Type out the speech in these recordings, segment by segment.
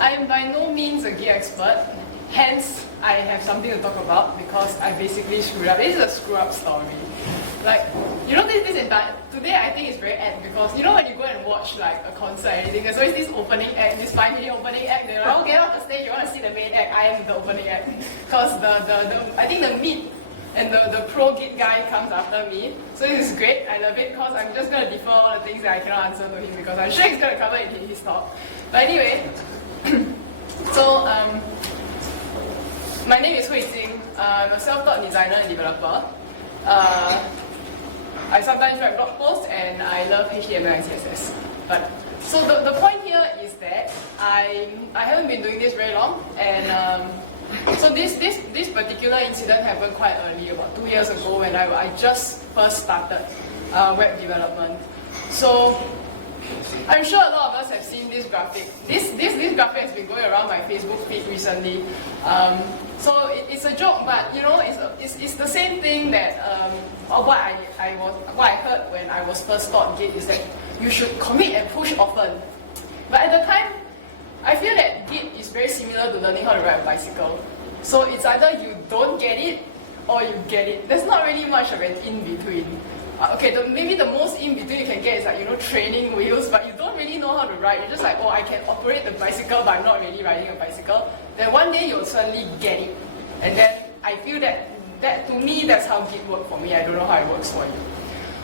I am by no means a Git expert, hence I have something to talk about because I basically screwed up. This is a screw up story. Like, you know, today I think it's very apt because, you know, when you go and watch like a concert or anything, there's always this opening act, this 5-minute opening act, they're like, oh, get off the stage, you want to see the main act, I am the opening act. Because I think the meat and the pro Git guy comes after me. So this is great, I love it because I'm just going to defer all the things that I cannot answer to him because I'm sure he's going to cover it in his talk. But anyway, so my name is Huijing. I'm a self-taught designer and developer. I sometimes write blog posts and I love HTML and CSS. But so the point here is that I haven't been doing this very long, and so this particular incident happened quite early, about 2 years ago when I just first started web development. So I'm sure a lot of us have seen this graphic. This graphic has been going around my Facebook feed recently. So it's a joke, but you know, it's the same thing that what I heard when I was first taught Git is that you should commit and push often. But at the time, I feel that Git is very similar to learning how to ride a bicycle. So it's either you don't get it or you get it. There's not really much of an in-between. Okay, maybe the most in-between you can get is like, you know, training wheels, but you don't really know how to ride. You're just like, oh, I can operate the bicycle, but I'm not really riding a bicycle. Then one day you'll suddenly get it. And then I feel that to me, that's how Git works for me. I don't know how it works for you.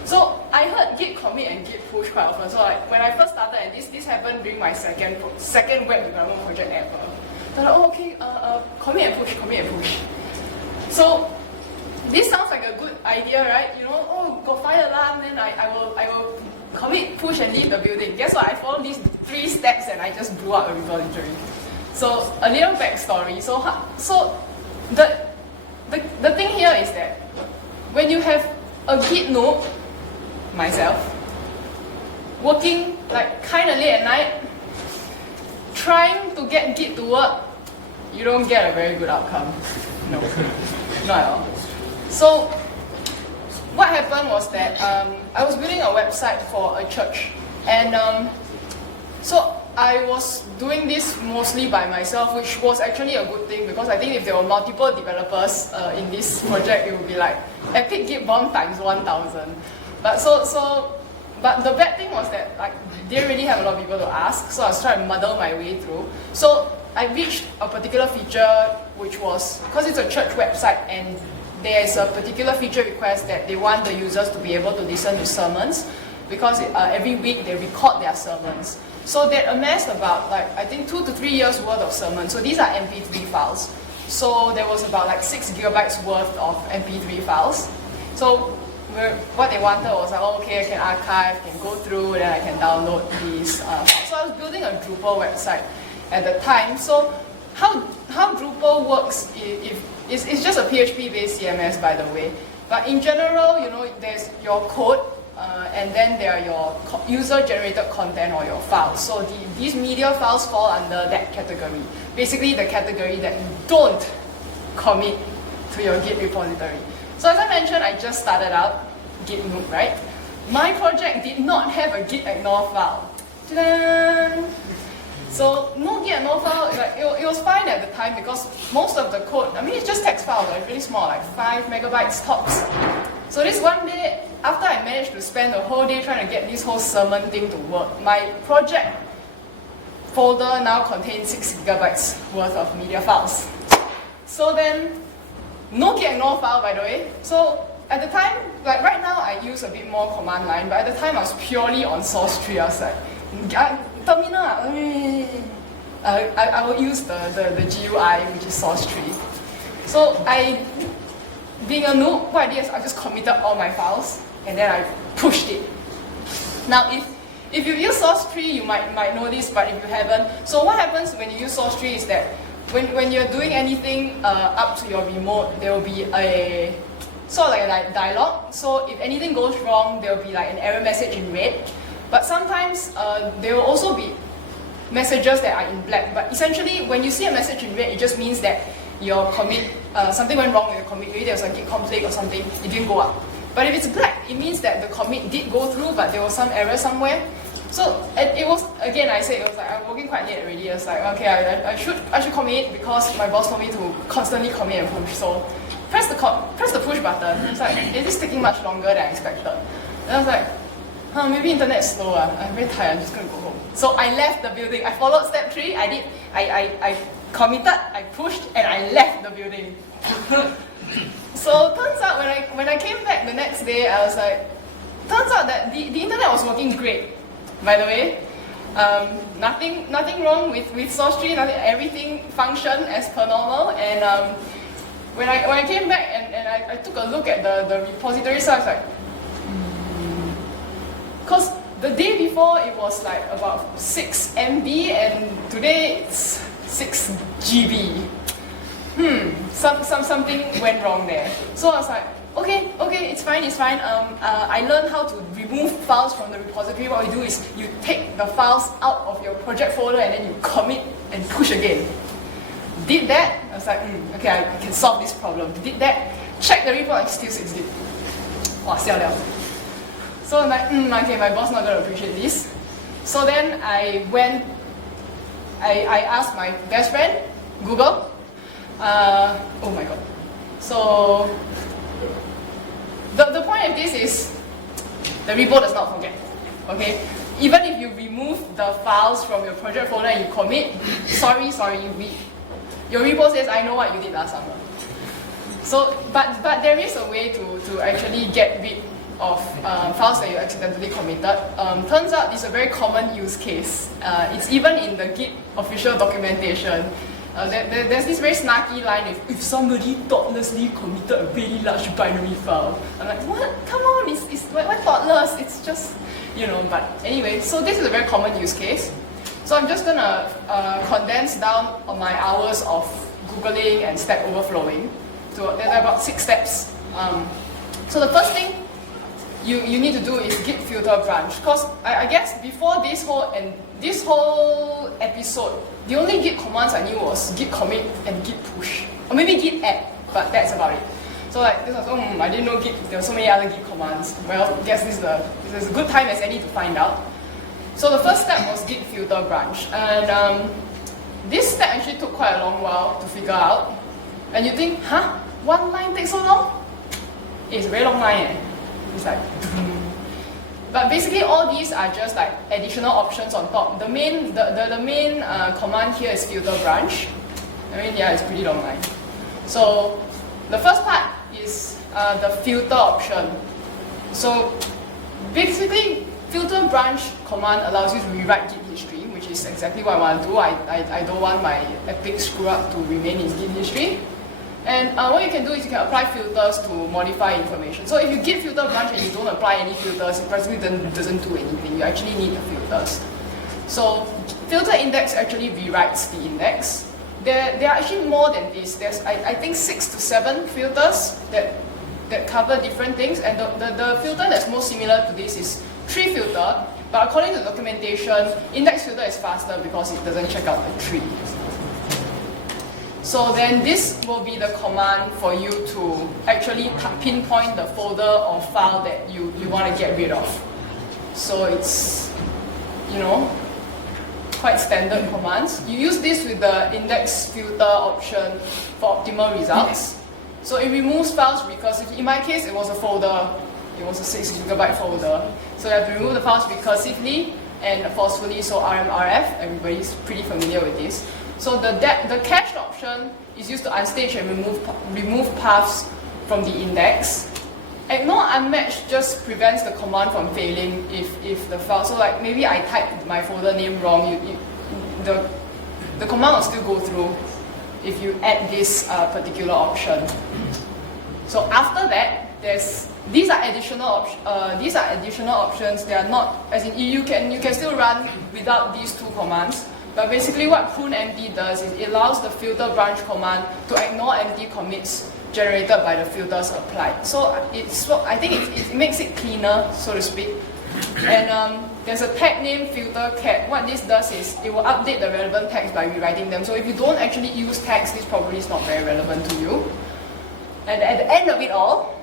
So I heard Git commit and Git push quite often. So like when I first started, and this happened during my second web development project ever. So like, oh, okay, commit and push. So this sounds like a good idea, right? You know, oh, got fire alarm, then I will commit, push, and leave the building. Guess what? I followed these 3 steps and I just blew up a repository. So a little backstory. So the thing here is that when you have a Git noob, myself, working like kind of late at night, trying to get Git to work, you don't get a very good outcome. No, not at all. So what happened was that I was building a website for a church, and so I was doing this mostly by myself, which was actually a good thing because I think if there were multiple developers in this project, it would be like epic Git bomb times 1,000. But but the bad thing was that like didn't really have a lot of people to ask, so I was trying to muddle my way through. So I reached a particular feature, which was because it's a church website and there's a particular feature request that they want the users to be able to listen to sermons because every week they record their sermons. So they amassed about like I think 2 to 3 years worth of sermons. So these are MP3 files. So there was about like 6 gigabytes worth of MP3 files. So what they wanted was like, oh, okay, I can archive, can go through, then I can download these. So I was building a Drupal website at the time. So how Drupal works it's just a PHP-based CMS, by the way. But in general, you know, there's your code, and then there are your user-generated content or your files. So these media files fall under that category. Basically, the category that you don't commit to your Git repository. So as I mentioned, I just started out Git noob, right? My project did not have a git ignore file. Ta-da! So no git ignore file, like, it was fine at the time because most of the code, I mean it's just text files, like really small, like 5 megabytes tops. So this one day, after I managed to spend the whole day trying to get this whole sermon thing to work, my project folder now contains 6 gigabytes worth of media files. So then, no git ignore file, by the way. So at the time, like right now I use a bit more command line, but at the time I was purely on source tree. I was like, terminal, I will use the GUI, which is source tree. So being a noob, what I did is I just committed all my files and then I pushed it. Now if you use source tree, you might know this, but if you haven't, so what happens when you use source tree is that when you're doing anything up to your remote, there will be a sort of like a dialogue. So if anything goes wrong, there will be like an error message in red. But sometimes there will also be messages that are in black. But essentially, when you see a message in red, it just means that your commit, something went wrong with your commit. Maybe there was a git conflict or something, it didn't go up. But if it's black, it means that the commit did go through, but there was some error somewhere. So it was, again, I said, it was like, I'm working quite late already. It's like, okay, I should commit because my boss told me to constantly commit and push. So press the push button. It's like, it is taking much longer than I expected. And I was like, maybe internet is slow. I'm very tired, I'm just gonna go home. So I left the building. I followed step 3. I committed, I pushed, and I left the building. So turns out when I came back the next day, I was like, turns out that the internet was working great. By the way, nothing wrong with source tree. Everything functioned as per normal. And when I came back and I took a look at the repository, so I was like, because the day before it was like about 6 MB, and today it's 6 GB. Something went wrong there. So I was like, okay, it's fine. I learned how to remove files from the repository. What you do is you take the files out of your project folder and then you commit and push again. Did that, I was like, okay, I can solve this problem. Did that, check the repo, like still 6 GB. Wow, siao liao. So I'm like, okay, my boss not gonna appreciate this. So then I asked my best friend, Google. Oh my god. So the point of this is, the repo does not forget, okay? Even if you remove the files from your project folder and you commit, sorry, your repo says, I know what you did last summer. So, but there is a way to actually get rid of files that you accidentally committed. Turns out it's a very common use case. It's even in the Git official documentation. There's this very snarky line, if somebody thoughtlessly committed a really large binary file. I'm like, what? Come on, it's why thoughtless? It's just, but anyway, so this is a very common use case. So I'm just gonna condense down on my hours of Googling and Stack Overflowing. So there are about 6 steps. So the first thing you need to do is git filter branch, because I guess before this whole episode, the only git commands I knew was git commit and git push, or maybe git add, but that's about it. So like this was, I didn't know git, there were so many other git commands. Well, I guess this is a good time as any to find out. So the first step was git filter branch, and this step actually took quite a long while to figure out. And you think, one line takes so long? It's a very long line. It's like, but basically all these are just like additional options on top. The main command here is filter branch. I mean, yeah, it's a pretty long line. So the first part is the filter option. So basically, filter branch command allows you to rewrite Git history, which is exactly what I want to do. I don't want my epic screw up to remain in Git history. And what you can do is you can apply filters to modify information. So if you git filter branch and you don't apply any filters, it practically doesn't do anything. You actually need the filters. So filter index actually rewrites the index. There are actually more than this. There's I think 6 to 7 filters that cover different things. And the filter that's most similar to this is tree filter. But according to the documentation, index filter is faster because it doesn't check out the tree. So then this will be the command for you to actually pinpoint the folder or file that you want to get rid of. So it's, quite standard commands. You use this with the index filter option for optimal results. So it removes files because in my case it was a folder, it was a 6 GB folder. So you have to remove the files recursively and forcefully, so RMRF, everybody's pretty familiar with this. So the cached option is used to unstage and remove paths from the index. Ignore unmatched just prevents the command from failing if the file. So like maybe I typed my folder name wrong, the command will still go through if you add this particular option. So after that, these are additional options. They are not, as in you can still run without these 2 commands. But basically what PRUNE does is it allows the filter branch command to ignore empty commits generated by the filters applied. So I think it makes it cleaner, so to speak. And there's a tag named filter cat. What this does is it will update the relevant tags by rewriting them. So if you don't actually use tags, this probably is not very relevant to you. And at the end of it all,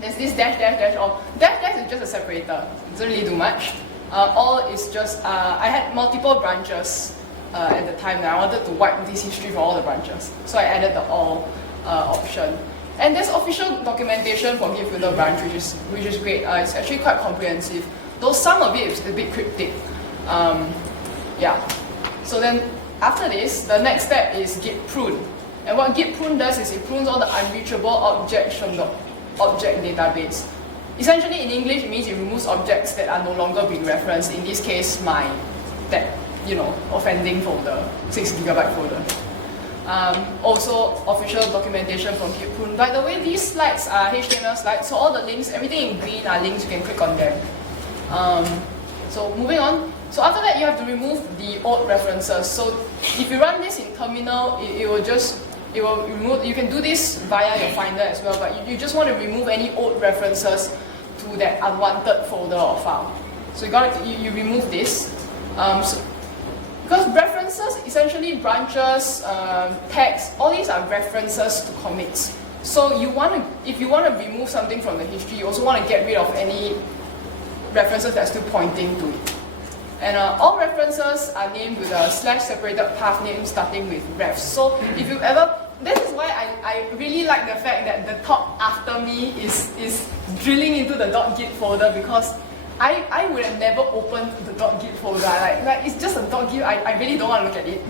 there's this dash dash dash all. Dash dash is just a separator. It doesn't really do much. all is just, I had multiple branches at the time, and I wanted to wipe this history for all the branches. So I added the all option. And there's official documentation for Git Filter branch, which is great. It's actually quite comprehensive, though some of it is a bit cryptic. Yeah. So then after this, the next step is Git prune. And what Git prune does is it prunes all the unreachable objects from the object database. Essentially, in English, it means it removes objects that are no longer being referenced. In this case, offending folder, 6 GB folder. Also, official documentation from Git prune. By the way, these slides are HTML slides, so all the links, everything in green are links, you can click on them. So moving on. So after that, you have to remove the old references. So if you run this in terminal, it will remove. You can do this via your Finder as well, but you just want to remove any old references to that unwanted folder or file. So you remove this. Because references, essentially branches, tags, all these are references to commits. So if you want to remove something from the history, you also want to get rid of any references that are still pointing to it. And all references are named with a / separated path name starting with refs. So if you ever, this is why I really like the fact that the talk after me is drilling into the .git folder, because I would have never opened the .git folder. Like it's just a .git. I really don't want to look at it.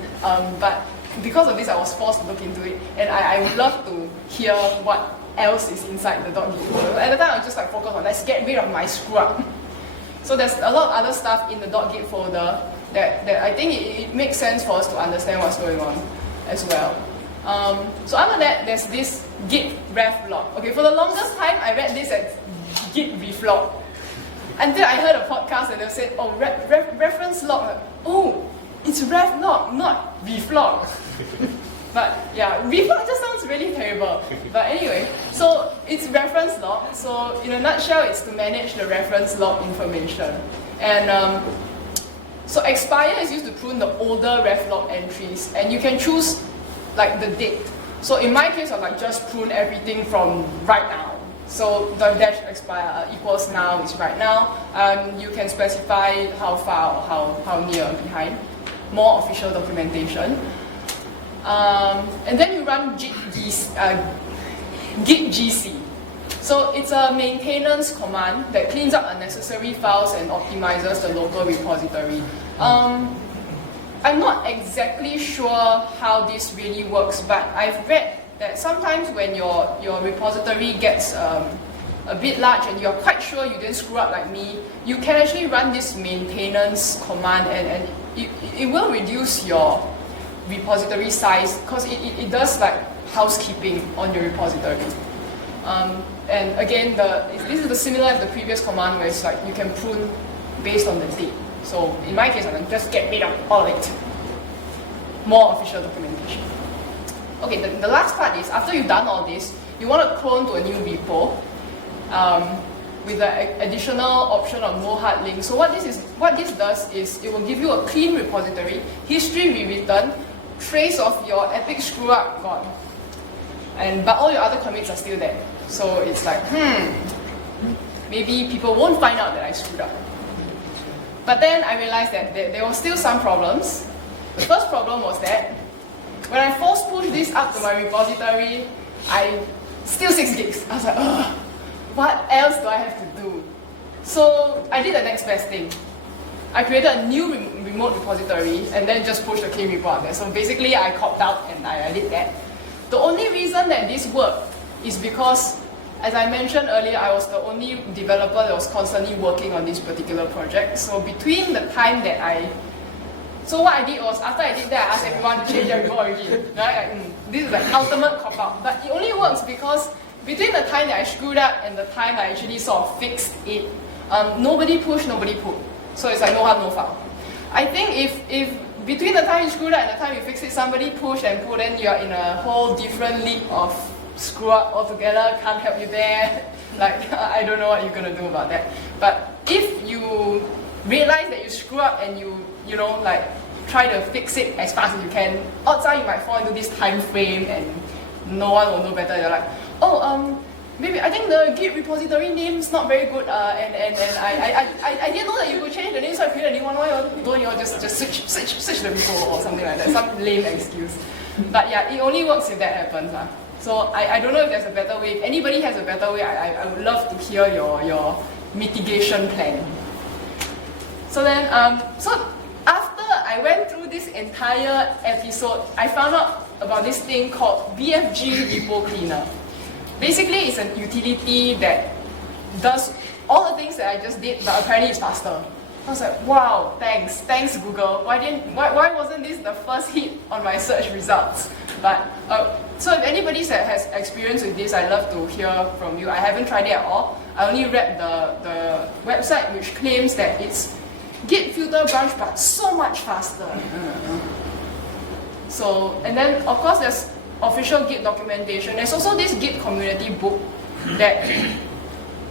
But because of this, I was forced to look into it, and I would love to hear what else is inside the .git folder. At the time, I was just like focused on let's get rid of my screw up. So there's a lot of other stuff in the .git folder that I think it makes sense for us to understand what's going on as well. So after that, there's this git ref log. Okay, for the longest time, I read this as git reflog. Until I heard a podcast and they said, oh, reference log. Oh, it's ref log, not reflog. But yeah, reflog just sounds really terrible. But anyway, so it's reference log. So in a nutshell, it's to manage the reference log information. And so expire is used to prune the older ref log entries, and you can choose like the date. So in my case, I like just prune everything from right now. So the dash expire equals now is right now. You can specify how far or how near or behind. More official documentation. And then you run git gc. So it's a maintenance command that cleans up unnecessary files and optimizes the local repository. I'm not exactly sure how this really works, but I've read that sometimes when your repository gets a bit large and you're quite sure you didn't screw up like me, you can actually run this maintenance command, and it will reduce your repository size, because it does like housekeeping on your repository. And again, this is similar as the previous command, where it's like you can prune based on the date. So in my case, I can just get rid of all of it. More official documentation. Okay, the last part is, after you've done all this, you want to clone to a new repo with the additional option of no hard link. So what this does is it will give you a clean repository, history rewritten, trace of your epic screw up gone, but all your other commits are still there. So it's like, maybe people won't find out that I screwed up. But then I realized that there were still some problems. The first problem was that when I force push this up to my repository, still 6 gigs. I was like, ugh, what else do I have to do? So I did the next best thing. I created a new remote repository and then just pushed the clean repo up there. So basically I copped out and I did that. The only reason that this worked is because, as I mentioned earlier, I was the only developer that was constantly working on this particular project. So between the time that so what I did was, after I did that, I asked everyone to change their repo origin. Right? This is like ultimate cop-out. But it only works because between the time that I screwed up and the time I actually sort of fixed it, nobody pushed, nobody pulled. So it's like no harm, no foul. I think if between the time you screwed up and the time you fixed it, somebody pushed and pulled, then you're in a whole different league of screw up altogether, can't help you there. Like, I don't know what you're gonna do about that. But if you realize that you screw up and you try to fix it as fast as you can, odds are you might fall into this time frame and no one will know better. You're like, oh, maybe I think the Git repository name's not very good, and I didn't know that you could change the name, so I created a new one. Why don't you all just switch the repo or something like that? Some lame excuse. But yeah, it only works if that happens. So I don't know if there's a better way. If anybody has a better way, I would love to hear your mitigation plan. So then, so after I went through this entire episode, I found out about this thing called BFG Repo Cleaner. Basically, it's an utility that does all the things that I just did, but apparently it's faster. I was like, wow, thanks Google. Why wasn't this the first hit on my search results? But so if anybody has experience with this, I'd love to hear from you. I haven't tried it at all. I only read the website which claims that it's Git filter branch, but so much faster. So, and then of course there's official Git documentation. There's also this Git community book that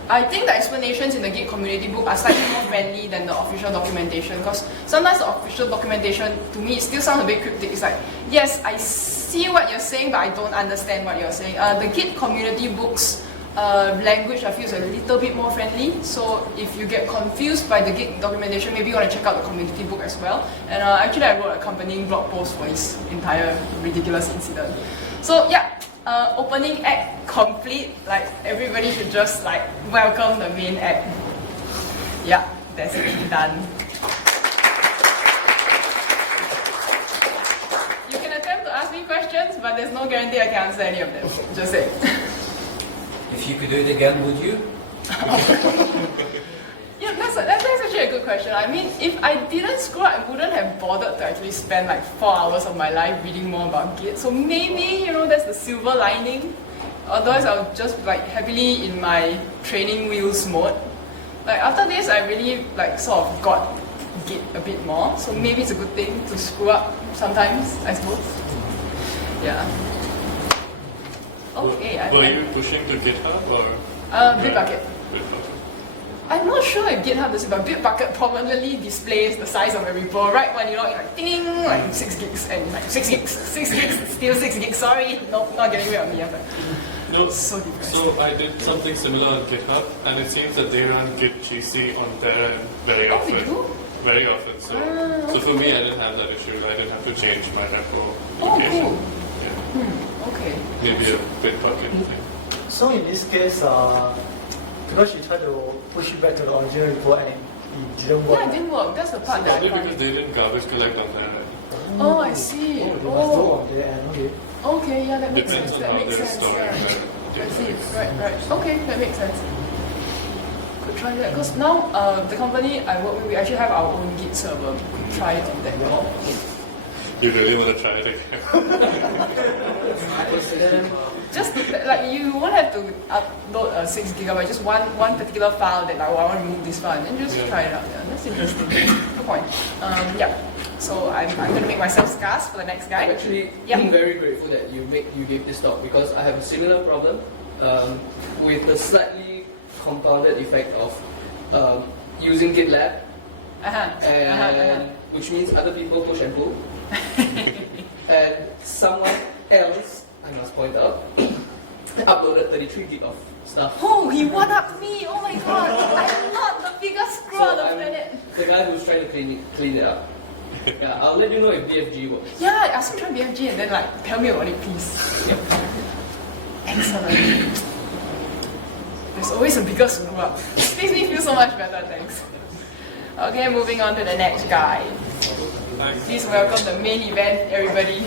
I think the explanations in the Git community book are slightly more friendly than the official documentation, because sometimes the official documentation, to me, it still sounds a bit cryptic. It's like, yes, I see what you're saying, but I don't understand what you're saying. The Git community book's language, I feel, is a little bit more friendly. So if you get confused by the Git documentation, maybe you want to check out the community book as well. And actually, I wrote an accompanying blog post for this entire ridiculous incident. So yeah. Opening act complete, like everybody should just like welcome the main act. Yeah, that's it, done. You can attempt to ask me questions, but there's no guarantee I can answer any of them. Just say. If you could do it again, would you? Yeah, that's actually a good question. I mean, if I didn't screw up, I wouldn't have bothered to actually spend like 4 hours of my life reading more about Git. So maybe, you know, that's the silver lining. Otherwise, I'll just like happily in my training wheels mode. Like after this, I really like sort of got Git a bit more. So maybe it's a good thing to screw up sometimes, I suppose. Yeah. Okay. Were you pushing to GitHub or? Bitbucket. Bitbucket. I'm not sure if GitHub does it, but Bitbucket prominently displays the size of a repo, right? When you know, like ding, like 6 gigs, and like 6 gigs, still 6 gigs. Sorry, nope, not getting rid of me. No, so depressed. So I did something similar on GitHub, and it seems that they run Git GC on their end very often. They do? Very often. So for me, I didn't have that issue. I didn't have to change my repo location. Cool. Yeah. Okay. Maybe a Bitbucket thing. So in this case, because you tried to push it back to the original report and it didn't work. Yeah, it didn't work. That's the part that I Probably find. because they didn't garbage collect on their end. Oh, I see. Oh, they must go on their end, okay. Okay, yeah, that makes Depends sense. on That how makes they're sense. storing Yeah. their I see. difference. Right. Okay, that makes sense. Could try that because now the company I work with, we actually have our own Git server. Could try it on that. You really want to try it again? Just to, like you won't have to upload a 6 gigabyte, just one particular file that like, oh, I want to remove this file, and just try it out. Yeah, that's interesting. Good point. Yeah. So I'm going to make myself scarce for the next guy. I'm actually very grateful that you gave this talk, because I have a similar problem with the slightly compounded effect of using GitLab, which means other people push and pull, and someone else, I must point out, uploaded 33 gig of stuff. Oh, he one-upped me! Oh my god! I'm not the biggest screw on the planet. The guy who's trying to clean it up. Yeah, I'll let you know if BFG works. Yeah, ask him to try BFG and then like tell me about it, please. Yep. Excellent. There's always a bigger screw up. This makes me feel so much better, thanks. Okay, moving on to the next guy. Please welcome the main event, everybody.